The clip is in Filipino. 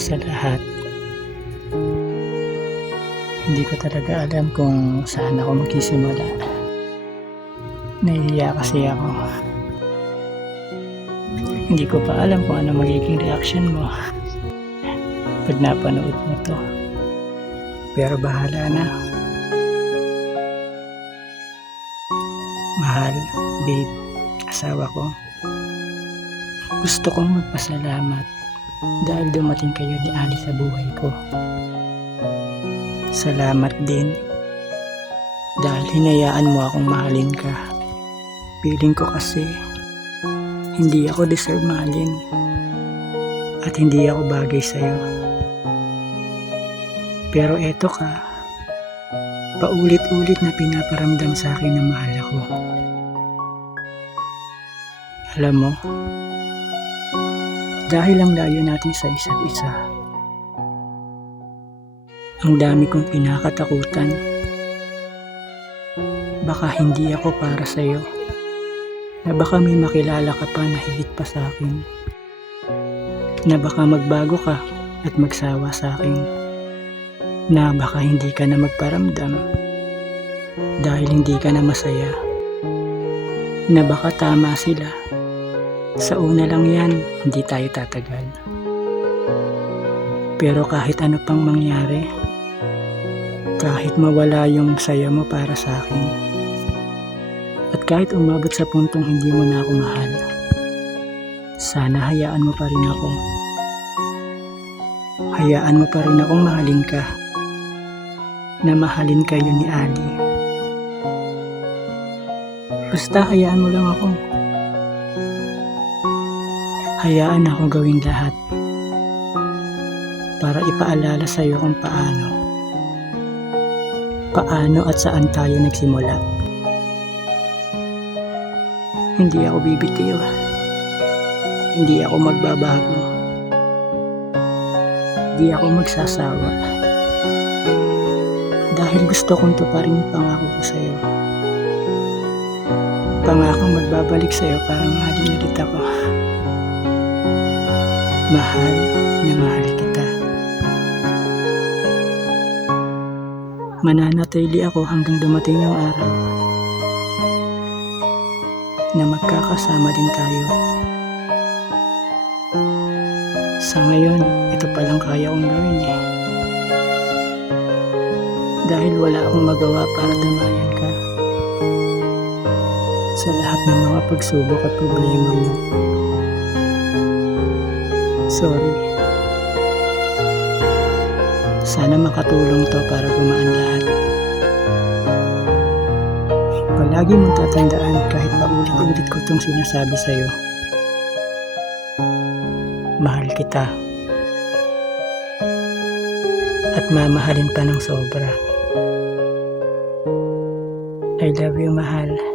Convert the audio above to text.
sa lahat, hindi ko talaga alam kung saan ako magsisimula. Nahihiya kasi ako. Hindi ko pa alam kung ano magiging reaction mo pag napanood mo to. Pero bahala na. Mahal, babe, asawa ko. Gusto kong magpasalamat dahil dumating kayo ni Ali sa buhay ko. Salamat din dahil hinayaan mo akong mahalin ka. Feeling ko kasi hindi ako deserve mahalin at hindi ako bagay sa'yo. Pero eto ka, paulit-ulit na pinaparamdam sa akin na mahal ako. Alam mo, dahil ang layo natin sa isa't isa, ang dami kong pinakatakutan. Baka hindi ako para sa'yo, na baka may makilala ka pa na higit pa sa akin, na baka magbago ka at magsawa sa akin, na baka hindi ka na magparamdam dahil hindi ka na masaya, na baka tama sila. Sa una lang yan, hindi tayo tatagal. Pero kahit ano pang mangyari, kahit mawala yung saya mo para sa akin, at kahit umabot sa puntong hindi mo na ako mahal, sana hayaan mo pa rin ako. Hayaan mo pa rin akong mahalin ka, na mahalin kayo ni Ali. Basta hayaan mo lang ako. Hayaan ako gawin lahat para ipaalala sa'yo kung paano at saan tayo nagsimula. Hindi ako bibitiw. Hindi ako magbabago. Hindi ako magsasawa. Dahil gusto kong tuparin pangako ko sa'yo. Pangakong magbabalik sa'yo para mahalin ulit ako. Mahal na mahal kita. Mananatili ako hanggang dumating yung araw na magkakasama din tayo. Sa ngayon, ito palang kaya kong gawin eh. Dahil wala akong magawa para damayan ka sa lahat ng mga pagsubok at problema mo. Sorry. Sana makatulong to para gumaan lahat. Palagi mong tatandaan kahit paulit-ulit ko itong sinasabi sa'yo. Mahal kita. At mamahalin pa ng sobra. I love you, mahal.